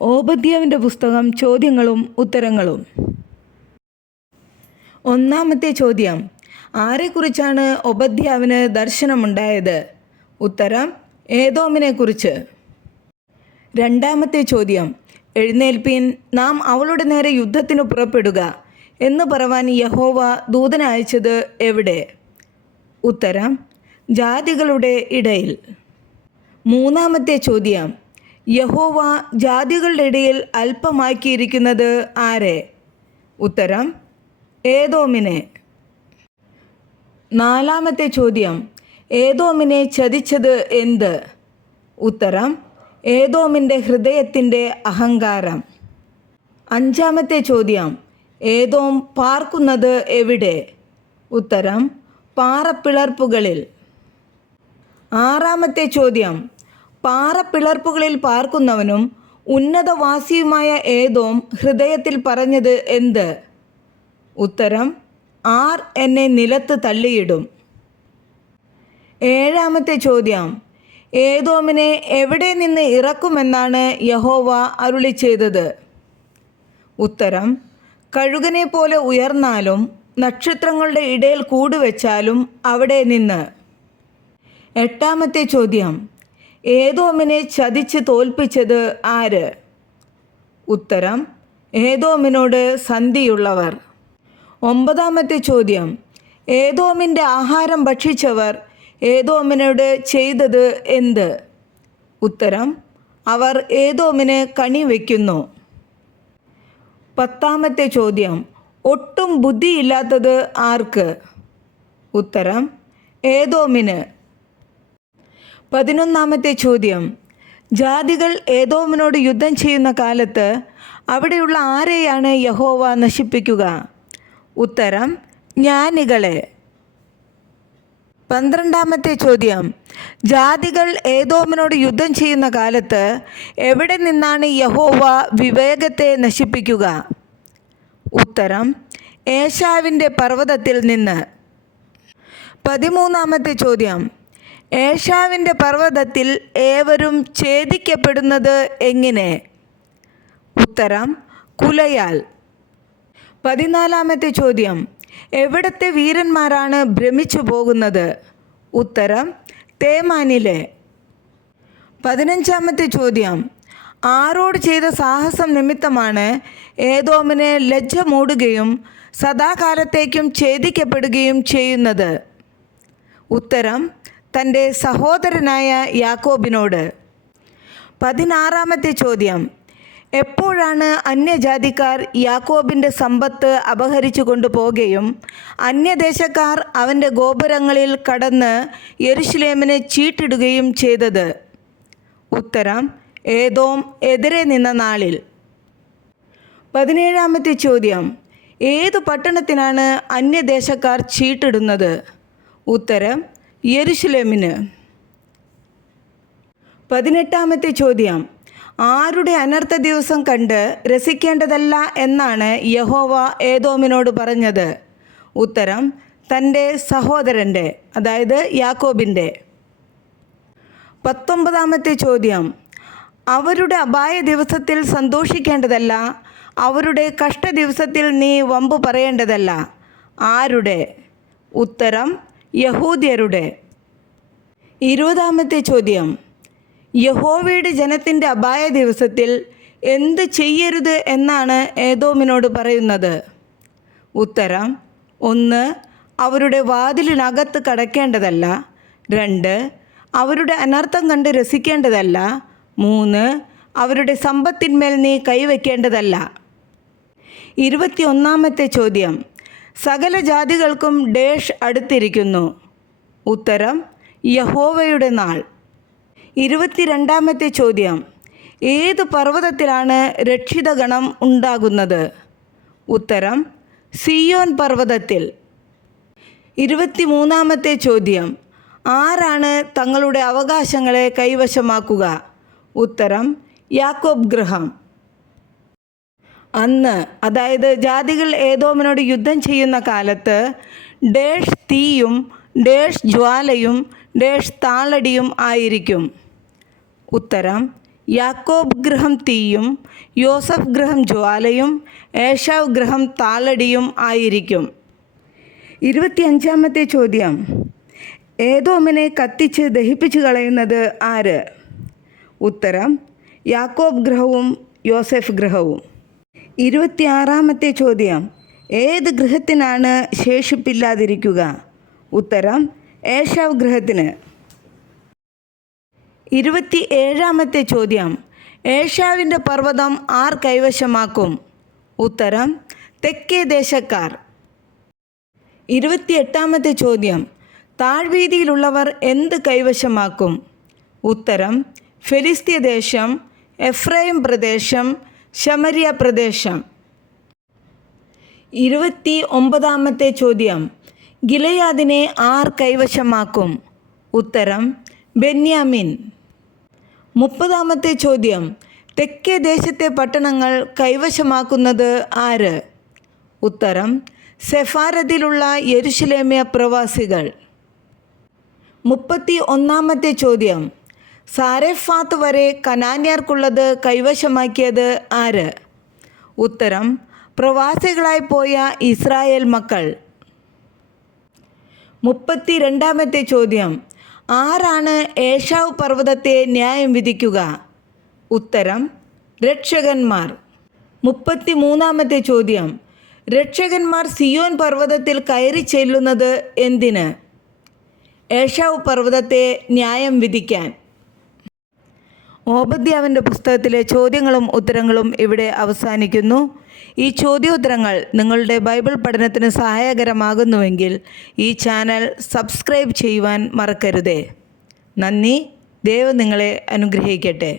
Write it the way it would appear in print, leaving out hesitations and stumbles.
ഓബദ്യാവിൻ്റെ പുസ്തകം ചോദ്യങ്ങളും ഉത്തരങ്ങളും. ഒന്നാമത്തെ ചോദ്യം: ആരെക്കുറിച്ചാണ് ഓബദ്യാവിന് ദർശനമുണ്ടായത്? ഉത്തരം: ഏദോമിനെക്കുറിച്ച്. രണ്ടാമത്തെ ചോദ്യം: എഴുന്നേൽപ്പീൻ, നാം അവളുടെ നേരെ യുദ്ധത്തിന് പുറപ്പെടുക എന്ന് പറവാൻ യഹോവ ദൂതനെ അയച്ചത് എവിടെ? ഉത്തരം: ജാതികളുടെ ഇടയിൽ. മൂന്നാമത്തെ ചോദ്യം: യഹോവ ജാതികളുടെ ഇടയിൽ അല്പമാക്കിയിരിക്കുന്നത് ആരെ? ഉത്തരം: ഏദോമിനെ. നാലാമത്തെ ചോദ്യം: ഏദോമിനെ ചതിച്ചത് എന്ത്? ഉത്തരം: ഏദോമിൻ്റെ ഹൃദയത്തിൻ്റെ അഹങ്കാരം. അഞ്ചാമത്തെ ചോദ്യം: ഏദോം പാർക്കുന്നത് എവിടെ? ഉത്തരം: പാറപ്പിളർപ്പുകളിൽ. ആറാമത്തെ ചോദ്യം: പാറപ്പിളർപ്പുകളിൽ പാർക്കുന്നവനും ഉന്നതവാസിയുമായ ഏദോം ഹൃദയത്തിൽ പറഞ്ഞത് എന്ത്? ഉത്തരം: ആർ എന്നെ നിലത്ത് തള്ളിയിടും. ഏഴാമത്തെ ചോദ്യം: ഏദോമിനെ എവിടെ നിന്ന് ഇറക്കുമെന്നാണ് യഹോവ അരുളി ചെയ്തത്? ഉത്തരം: കഴുകനെ പോലെ ഉയർന്നാലും നക്ഷത്രങ്ങളുടെ ഇടയിൽ കൂടുവെച്ചാലും അവിടെ നിന്ന്. എട്ടാമത്തെ ചോദ്യം: ഏദോമിനെ ചതിച്ച് തോൽപ്പിച്ചത് ആര്? ഉത്തരം: ഏദോമിനോട് സന്ധിയുള്ളവർ. ഒമ്പതാമത്തെ ചോദ്യം: ഏദോമിൻ്റെ ആഹാരം ഭക്ഷിച്ചവർ ഏദോമിനോട് ചെയ്തത് എന്ത്? ഉത്തരം: അവർ ഏദോമിന് കണി വയ്ക്കുന്നു. പത്താമത്തെ ചോദ്യം: ഒട്ടും ബുദ്ധിയില്ലാത്തത് ആർക്ക്? ഉത്തരം: ഏദോമിന്. പതിനൊന്നാമത്തെ ചോദ്യം: ജാതികൾ ഏദോമിനോട് യുദ്ധം ചെയ്യുന്ന കാലത്ത് അവിടെയുള്ള ആരെയാണ് യഹോവ നശിപ്പിക്കുക? ഉത്തരം: ജ്ഞാനികളെ. പന്ത്രണ്ടാമത്തെ ചോദ്യം: ജാതികൾ ഏദോമിനോട് യുദ്ധം ചെയ്യുന്ന കാലത്ത് എവിടെ നിന്നാണ് യഹോവ വിവേകത്തെ നശിപ്പിക്കുക? ഉത്തരം: ഏശാവിൻ്റെ പർവ്വതത്തിൽ നിന്ന്. പതിമൂന്നാമത്തെ ചോദ്യം: ഏശാവിൻ്റെ പർവ്വതത്തിൽ ഏവരും ഛേദിക്കപ്പെടുന്നത് എങ്ങനെ? ഉത്തരം: കുലയാൽ. പതിനാലാമത്തെ ചോദ്യം: എവിടത്തെ വീരന്മാരാണ് ഭ്രമിച്ചു പോകുന്നത്? ഉത്തരം: തേമാനിലെ. പതിനഞ്ചാമത്തെ ചോദ്യം: ആരോട് ചെയ്ത സാഹസം നിമിത്തമാണ് ഏദോമിന് ലജ്ജ മൂടുകയും സദാകാലത്തേക്കും ഛേദിക്കപ്പെടുകയും ചെയ്യുന്നത്? ഉത്തരം: തൻ്റെ സഹോദരനായ യാക്കോബിനോട്. പതിനാറാമത്തെ ചോദ്യം: എപ്പോഴാണ് അന്യജാതിക്കാർ യാക്കോബിൻ്റെ സമ്പത്ത് അപഹരിച്ചു കൊണ്ടുപോകുകയും അന്യദേശക്കാർ അവൻ്റെ ഗോപുരങ്ങളിൽ കടന്ന് യെരുശലേമിന് ചീട്ടിടുകയും ചെയ്തത്? ഉത്തരം: ഏദോം എതിരെ നിന്ന നാളിൽ. പതിനേഴാമത്തെ ചോദ്യം: ഏതു പട്ടണത്തിനാണ് അന്യദേശക്കാർ ചീട്ടിടുന്നത്? ഉത്തരം: യെരുശലേമിന്. പതിനെട്ടാമത്തെ ചോദ്യം: ആരുടെ അനർത്ഥ ദിവസം കണ്ട് രസിക്കേണ്ടതല്ല എന്നാണ് യഹോവ ഏദോമിനോട് പറഞ്ഞത്? ഉത്തരം: തൻ്റെ സഹോദരൻ്റെ, അതായത് യാക്കോബിൻ്റെ. പത്തൊമ്പതാമത്തെ ചോദ്യം: അവരുടെ അപായ ദിവസത്തിൽ സന്തോഷിക്കേണ്ടതല്ല, അവരുടെ കഷ്ടദിവസത്തിൽ നീ വമ്പു പറയേണ്ടതല്ല. ആരുടെ? ഉത്തരം: യഹൂദ്യരുടെ. ഇരുപതാമത്തെ ചോദ്യം: യഹോവയുടെ ജനത്തിൻ്റെ അപായ ദിവസത്തിൽ എന്ത് ചെയ്യരുത് എന്നാണ് ഏദോമിനോട് പറയുന്നത്? ഉത്തരം: 1. അവരുടെ വാതിലിനകത്ത് കടക്കേണ്ടതല്ല. 2. അവരുടെ അനർത്ഥം കണ്ട് രസിക്കേണ്ടതല്ല. 3. അവരുടെ സമ്പത്തിന്മേൽ നീ കൈവയ്ക്കേണ്ടതല്ല. 21ാമത്തെ ചോദ്യം: സകല ജാതികൾക്കും ഡേഷ് അടുത്തിരിക്കുന്നു. ഉത്തരം: യഹോവയുടെ നാൾ. 22ാമത്തെ ചോദ്യം: ഏതു പർവ്വതത്തിലാണ് രക്ഷിതഗണം ഉണ്ടാകുന്നത്? ഉത്തരം: സിയോൻ പർവ്വതത്തിൽ. 23ാമത്തെ ചോദ്യം: ആരാണ് തങ്ങളുടെ അവകാശങ്ങളെ കൈവശമാക്കുക? ഉത്തരം: യാക്കോബ് ഗൃഹം. അന്ന്, അതായത് ജാതികൾ ഏദോമിനോട് യുദ്ധം ചെയ്യുന്ന കാലത്ത് ഡേഷ് തീയും ഡേഷ് ജ്വാലയും ഡേഷ് താളടിയും ആയിരിക്കും. ഉത്തരം: യാക്കോബ് ഗൃഹം തീയും യോസഫ് ഗൃഹം ജ്വാലയും ഏശാവ് ഗൃഹം താളടിയും ആയിരിക്കും. 25-ാമത്തെ ചോദ്യം, ഏദോമിനെ കത്തിച്ച് ദഹിപ്പിച്ചു കളയുന്നത് ആര്? ഉത്തരം യാക്കോബ് ഗൃഹവും യോസഫ് ഗൃഹവും. 26-ാമത്തെ ചോദ്യം, ഏത് ഗൃഹത്തിനാണ് ശേഷിപ്പില്ലാതിരിക്കുക? ഉത്തരം ഏശാവ് ഗൃഹത്തിന്. 27-ാമത്തെ ചോദ്യം, ഏശാവിൻ്റെ പർവ്വതം ആർ കൈവശമാക്കും? ഉത്തരം തെക്കേ ദേശക്കാർ. 28-ാമത്തെ ചോദ്യം, താഴ്വീതിയിലുള്ളവർ എന്ത് കൈവശമാക്കും? ഉത്തരം ഫെലിസ്ത്യ ദേശം, എഫ്രൈം പ്രദേശം, ശമരിയ പ്രദേശം. 29-ാമത്തെ ചോദ്യം, ഗിലെയാദിനെ ആർ കൈവശമാക്കും? ഉത്തരം ബെന്യാമിൻ. 30-ാമത്തെ ചോദ്യം, തെക്കേ ദേശത്തെ പട്ടണങ്ങൾ കൈവശമാക്കുന്നത് ആര്? ഉത്തരം സെഫാരദിലുള്ള യെരുശലേമ്യ പ്രവാസികൾ. 31-ാമത്തെ ചോദ്യം, സാരെഫാത്ത് വരെ കനാന്യർക്കുള്ളത് കൈവശമാക്കിയത് ആര്? ഉത്തരം പ്രവാസികളായി പോയ ഇസ്രായേൽ മക്കൾ. 32-ാമത്തെ ചോദ്യം, ആരാണ് ഏശാവ് പർവ്വതത്തെ ന്യായം വിധിക്കുക? ഉത്തരം രക്ഷകന്മാർ. 33-ാമത്തെ ചോദ്യം, രക്ഷകന്മാർ സിയോൻ പർവ്വതത്തിൽ കയറി ചെല്ലുന്നത് എന്തിന്? ഏശാവ് പർവ്വതത്തെ ന്യായം വിധിക്കാൻ. ഓബദ്യാവിൻ്റെ പുസ്തകത്തിലെ ചോദ്യങ്ങളും ഉത്തരങ്ങളും ഇവിടെ അവസാനിക്കുന്നു. ഈ ചോദ്യോത്തരങ്ങൾ നിങ്ങളുടെ ബൈബിൾ പഠനത്തിന് സഹായകരമാകുന്നുവെങ്കിൽ ഈ ചാനൽ സബ്സ്ക്രൈബ് ചെയ്യുവാൻ മറക്കരുതേ. നന്ദി. ദൈവം നിങ്ങളെ അനുഗ്രഹിക്കട്ടെ.